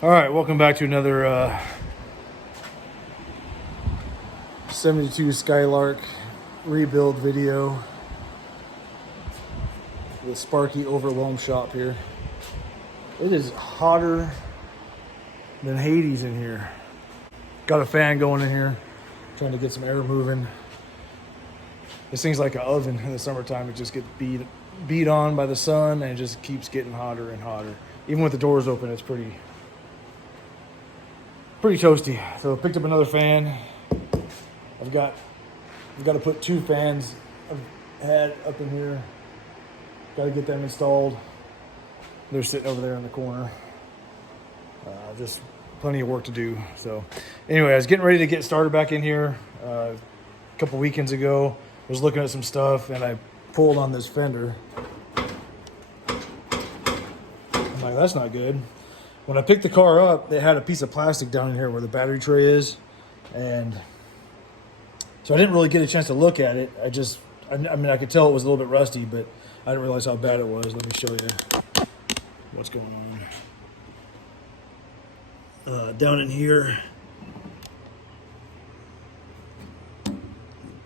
All right, welcome back to another 72 Skylark rebuild video with Sparky Overwhelm Shop here. It is hotter than Hades in here. Got a fan going in here, trying to get some air moving. This thing's like an oven in the summertime. It just gets beat on by the sun, and it just keeps getting hotter and hotter. Even with the doors open, it's pretty toasty. So I picked up another fan. I've got to put two fans I've had up in here. Got to get them installed. They're sitting over there in the corner. Just plenty of work to do. So anyway, I was getting ready to get started back in here a couple weekends ago. I was looking at some stuff and I pulled on this fender. I'm like, that's not good. When I picked the car up, they had a piece of plastic down in here where the battery tray is. And so I didn't really get a chance to look at it. I mean, I could tell it was a little bit rusty, but I didn't realize how bad it was. Let me show you what's going on. Down in here,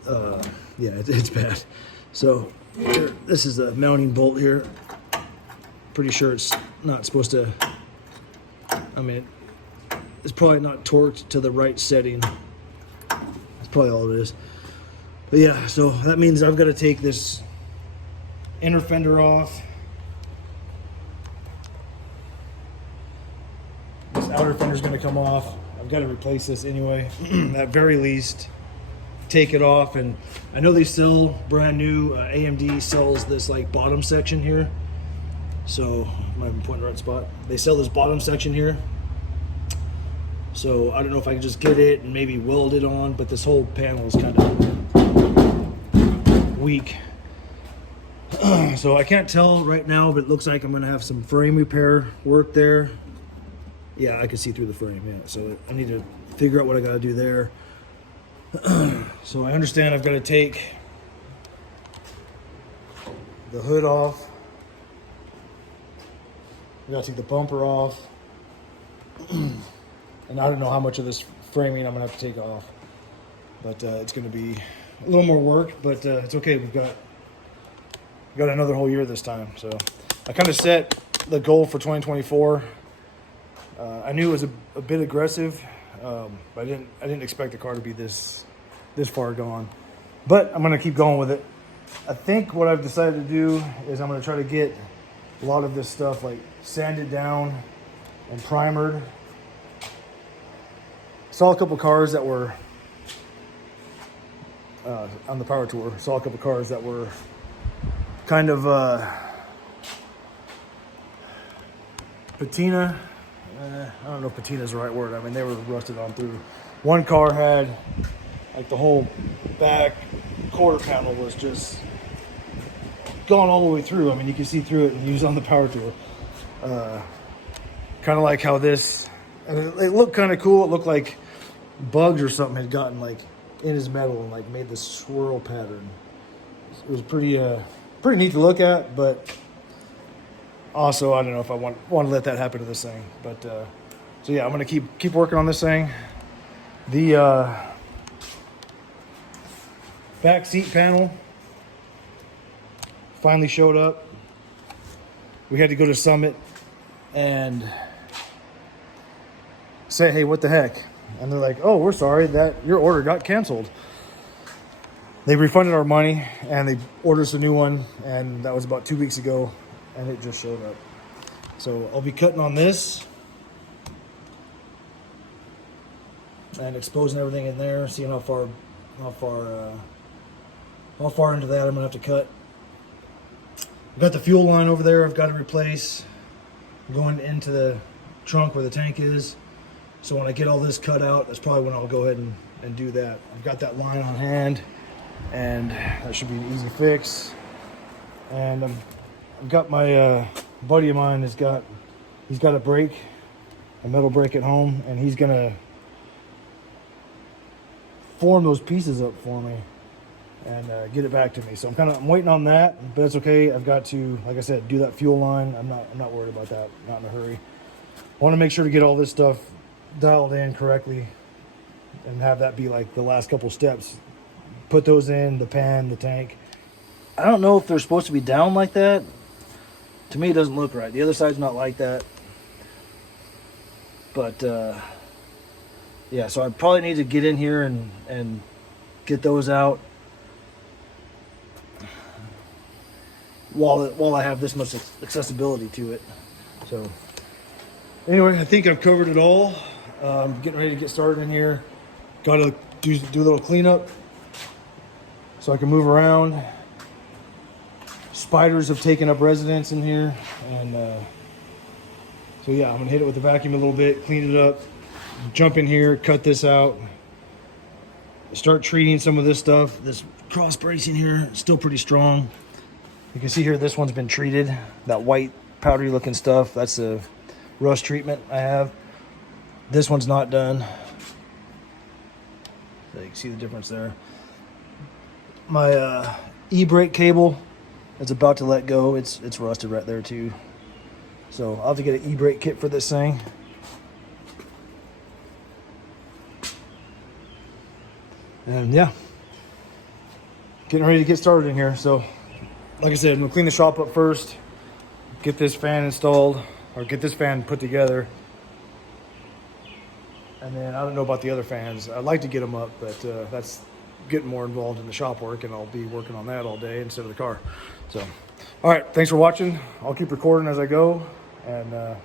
yeah, it's bad. So here, this is the mounting bolt here. Pretty sure it's not supposed to, I mean, it's probably not torqued to the right setting. That's probably all it is. But yeah, so that means I've got to take this inner fender off. This outer fender is going to come off. I've got to replace this anyway. At very least, take it off. And I know they sell brand new, AMD sells this like bottom section here. So I might be pointing the right spot. They sell this bottom section here. So I don't know if I can just get it and maybe weld it on, but this whole panel is kind of weak. So I can't tell right now, but it looks like I'm gonna have some frame repair work there. Yeah, I can see through the frame, yeah. So I need to figure out what I gotta do there. So I understand I've gotta take the hood off. I gotta take the bumper off. And I don't know how much of this framing I'm gonna have to take off, but it's gonna be a little more work, but it's okay. We've got another whole year this time. So I kind of set the goal for 2024. I knew it was a bit aggressive, but I didn't expect the car to be this far gone, but I'm gonna keep going with it. I think what I've decided to do is I'm gonna try to get a lot of this stuff like sanded down and primered. Saw a couple cars that were on the power tour. Saw a couple cars that were kind of patina. I don't know if patina is the right word. I mean, they were rusted on through. One car had like the whole back quarter panel was just gone all the way through. I mean, you can see through it and use on the power tour. Kind of like how this, and it looked kind of cool. It looked like bugs or something had gotten like in his metal and like made this swirl pattern. It was pretty neat to look at, but also I don't know if I want to let that happen to this thing. But so yeah, I'm gonna keep working on this thing. The back seat panel finally showed up. We had to go to Summit and say, hey, what the heck? And they're like, oh, we're sorry that your order got canceled. They refunded our money and they ordered us a new one, and that was about 2 weeks ago, and it just showed up. So I'll be cutting on this and exposing everything in there, seeing how far into that I'm gonna have to cut. I've got the fuel line over there I've got to replace, going into the trunk where the tank is. So when I get all this cut out, that's probably when I'll go ahead and do that. I've got that line on hand, and that should be an easy fix. And I've got my buddy of mine he's got a brake, a metal brake at home, and he's gonna form those pieces up for me and get it back to me. So I'm waiting on that, but it's okay. I've got to, like I said, do that fuel line. I'm not worried about that. Not in a hurry. I want to make sure to get all this stuff dialed in correctly and have that be like the last couple steps. Put those in, the pan, the tank. I don't know if they're supposed to be down like that. To me, it doesn't look right. The other side's not like that. But, yeah, so I probably need to get in here and get those out while I have this much accessibility to it. So, anyway, I think I've covered it all. Getting ready to get started in here. Got to do a little cleanup so I can move around. Spiders have taken up residence in here, and so yeah, I'm gonna hit it with the vacuum a little bit, clean it up, jump in here, cut this out, start treating some of this stuff. This cross bracing here is still pretty strong. You can see here this one's been treated. That white powdery looking stuff, that's a rust treatment I have. This one's not done. So you can see the difference there. My e-brake cable is about to let go. It's rusted right there too. So I'll have to get an e-brake kit for this thing. And yeah, getting ready to get started in here. So like I said, I'm gonna clean the shop up first, get this fan installed, or get this fan put together. And then I don't know about the other fans. I'd like to get them up, but that's getting more involved in the shop work, and I'll be working on that all day instead of the car. So, all right, thanks for watching. I'll keep recording as I go, and yeah,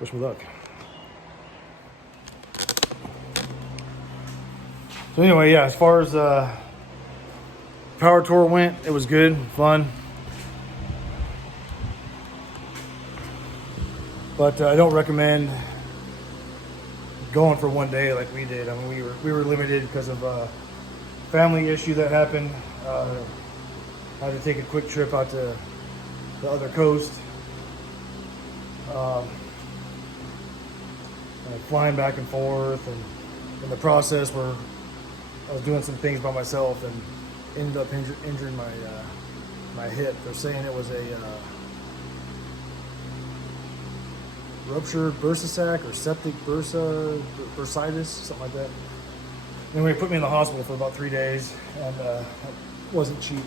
wish me luck. So anyway, yeah, as far as power tour went, it was good, fun. But I don't recommend going for one day like we did. I mean, we were limited because of a family issue that happened. I had to take a quick trip out to the other coast. Flying back and forth, and in the process where I was doing some things by myself and ended up injuring my hip. They're saying it was a ruptured bursa or septic bursitis, something like that. Anyway, put me in the hospital for about 3 days, and it wasn't cheap.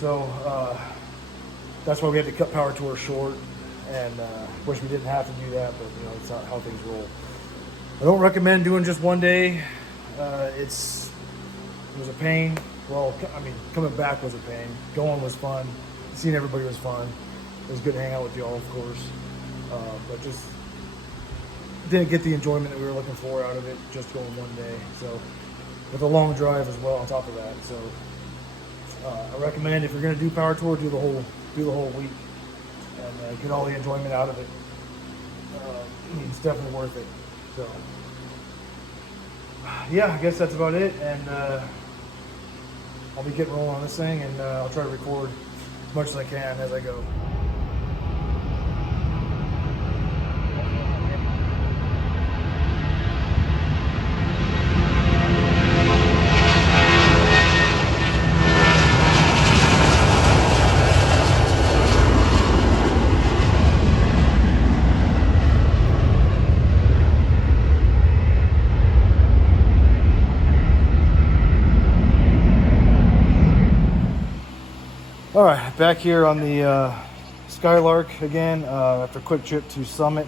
So that's why we had to cut power tour short, and wish we didn't have to do that, but you know, it's not how things roll. I don't recommend doing just one day. It was a pain. Well, I mean, coming back was a pain. Going was fun. Seeing everybody was fun. It was good to hang out with y'all, of course. But just didn't get the enjoyment that we were looking for out of it just going one day. So with a long drive as well on top of that. So I recommend, if you're going to do power tour, do the whole week and get all the enjoyment out of it. It's definitely worth it. So yeah, I guess that's about it. And I'll be getting rolling on this thing, and I'll try to record as much as I can as I go. All right, back here on the Skylark again after a quick trip to Summit,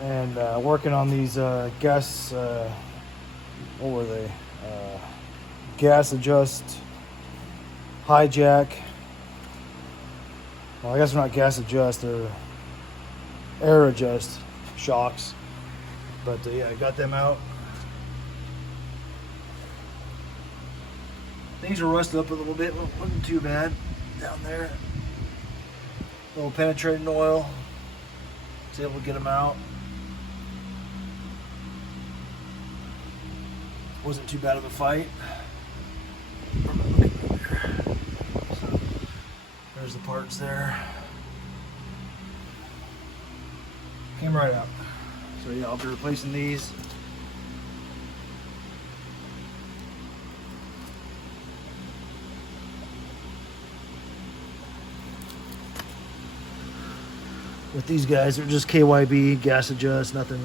and working on these gas, what were they? Gas adjust, hijack. Well, I guess they're not gas adjust, they're air adjust shocks. But yeah, I got them out. Things are rusted up a little bit, wasn't too bad down there. A little penetrating oil. Was able to get them out. Wasn't too bad of a fight. So, there's the parts there. Came right out. So yeah, I'll be replacing these. with these guys. They're just KYB, gas adjust, nothing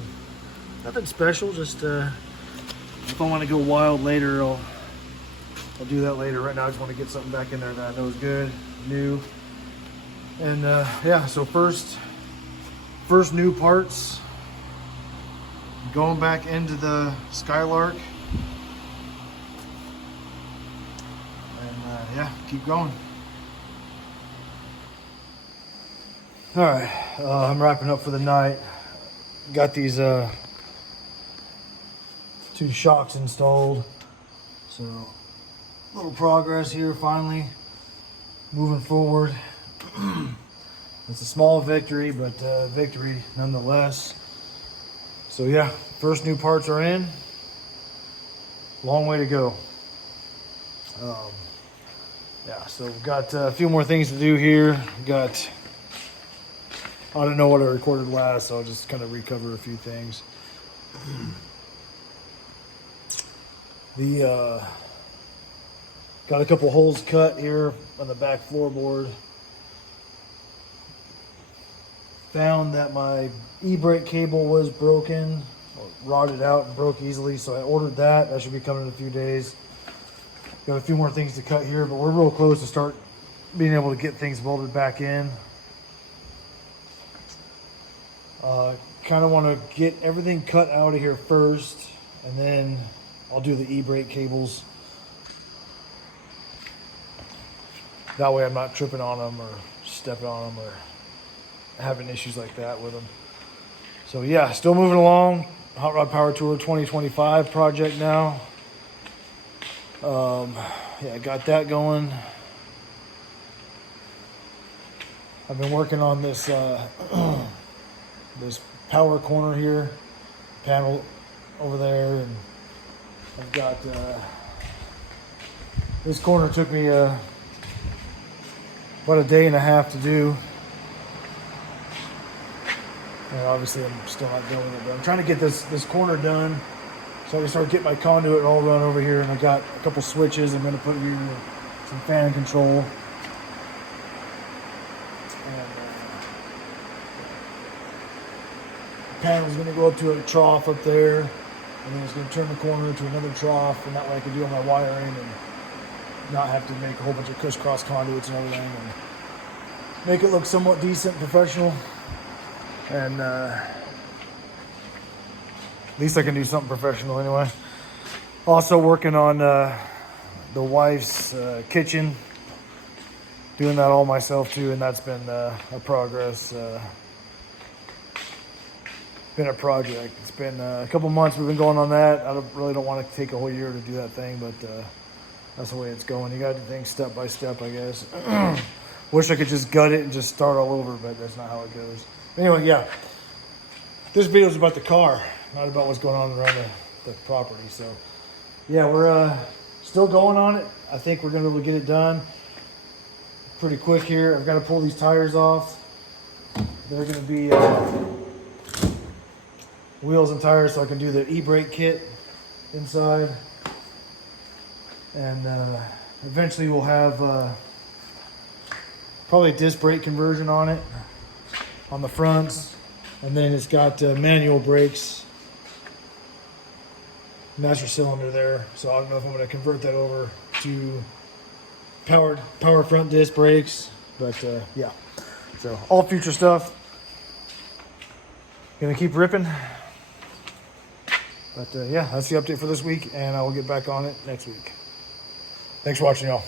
special. Just if I want to go wild later, I'll do that later. Right now, I just want to get something back in there that I know is good, new. And yeah, so first new parts going back into the Skylark. And yeah, keep going. All right, I'm wrapping up for the night. Got these 2 shocks installed. So little progress here, finally moving forward. It's a small victory, but victory nonetheless. So yeah, first new parts are in. Long way to go. Yeah, so we've got a few more things to do here. Got, I don't know what I recorded last, so I'll just kind of recover a few things. Got a couple holes cut here on the back floorboard. Found that my e-brake cable was broken, or rotted out and broke easily, so I ordered that. That should be coming in a few days. Got a few more things to cut here, but we're real close to start being able to get things welded back in. Kind of want to get everything cut out of here first, and then I'll do the e-brake cables. That way I'm not tripping on them or stepping on them or having issues like that with them. So yeah, still moving along. Hot Rod Power Tour 2025 project now. Yeah, got that going. I've been working on this this power corner here, panel over there, and I've got this corner took me about a day and a half to do. And obviously I'm still not done with it, but I'm trying to get this corner done so I can start getting my conduit all run over here. And I got a couple switches I'm going to put here, some fan control. And the panel's going to go up to a trough up there, and then it's going to turn the corner to another trough, and that way I can do all my wiring and not have to make a whole bunch of crisscross conduits and everything, and make it look somewhat decent and professional. And at least I can do something professional anyway. Also working on the wife's kitchen, doing that all myself too, and that's been a progress. Been a project. It's been a couple months we've been going on that. I really don't want to take a whole year to do that thing, but that's the way it's going. You got to do things step by step, I guess. Wish I could just gut it and just start all over, but that's not how it goes. Anyway, yeah, this video is about the car, not about what's going on around the property. So yeah, we're still going on it. I think we're going to be able to get it done pretty quick here. I've got to pull these tires off. They're going to be wheels and tires, so I can do the e-brake kit inside. And eventually we'll have probably a disc brake conversion on it, on the fronts, and then it's got manual brakes, master cylinder there. So I don't know if I'm going to convert that over to power front disc brakes, but yeah. So all future stuff. Gonna keep ripping, but yeah, that's the update for this week, and I will get back on it next week. Thanks for watching, y'all.